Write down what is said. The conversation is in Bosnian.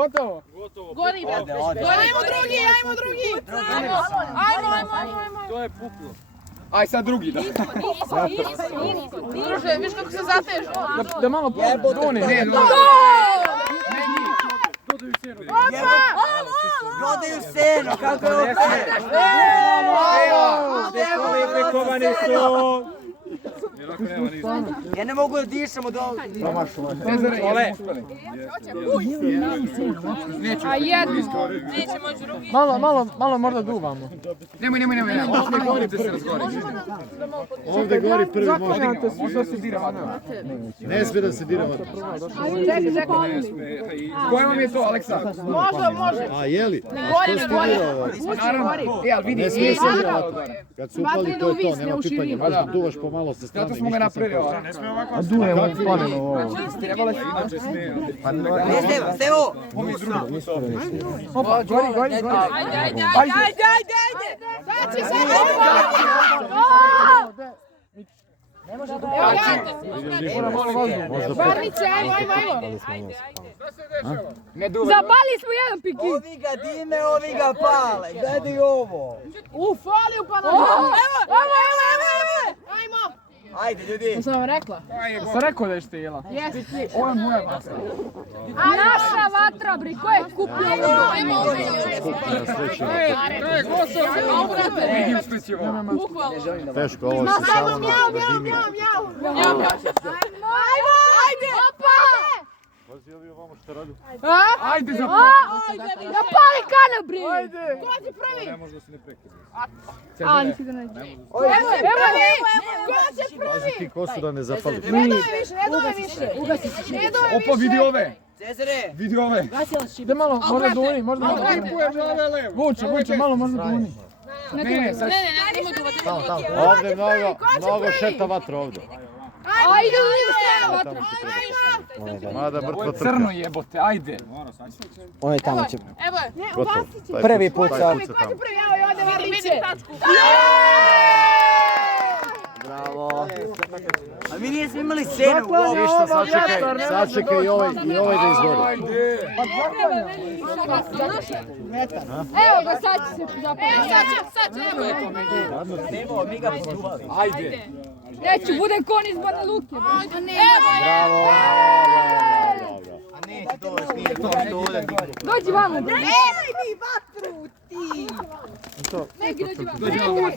Gotovo? Gori, brate. Ajmo drugi. Ajmo. To je puklo. Aj sad drugi da. Druže, viš kako se zatežu. Da malo done. Ne, Dodaju seno, kako je opet? Pekovani su! Ja ne mogu da dišem od ovog. Cezare, A jednu. Neće moći drugi. malo možda duvamo. Nemoj. Ne govorite se razgovoriti. Ovdje gori prvi može. Zaklanjate svi što se diramo. Ne smije da se diramo. Čekaj. Koja vam je to, Aleksa? Može. A jeli? Gori. Naravno. Ali vidi, Ne smije se dirati. Kad su upali to je to, nema pipanja. Možda duvaš pomalo sa strane. zato smo ga napravili ovako. A dujemo paneno ovo. Stevo! Opa, gori. Ajde. Znači se Barnice, ajmo. Zapali smo jedan piki. Ovi ga dime, ovi ga pale. Gledaj ovo. Foliju pa nam. Evo. Ajmo. Ajde, ljudi. Sam vam rekla. Sam rekao da je štela. Ovo je moja vatra. Naša vatra, bre, ko je kupio? Vidim što će ovo. Teško, ovo se samo dimi. Ajde. Pazi ovi ovamo što radu. Ajde za Napali kana, bre. Ko si prvi? Ne može da se ne prekida. A, nisi ga neće. Evo, ko će Pazi prvi? ti kosu da ne zapali. Ne dove više. Opa, vidi ove. Cezare! Vidi ove. Da malo, možda duni, možda malo duni. Vuče, malo možda duni. Ne, sad. Ovdje mnogo šeta vatra ovdje. Ajde, vatra. Mada mrtva trka. Crno jebote, ajde. On je tamo će. Evo je. Gotovo. Prvi put Taj sam. puca tamo. Prvi, evo, ode Varlice. Bravo. A mi nismo imali senu u ovom. Ništa, sačekaj i ovaj da izgori. Evo ga, sad će se zapali. Sad će, evo. Evo, mi ga posluhali. Ajde. Neću, bude kon iz Banja Luke. Bravo. A neće dovesti, nije to ovdje. Dođi vamo. Nemoj mi vatru, ti! Neki dođi vamo.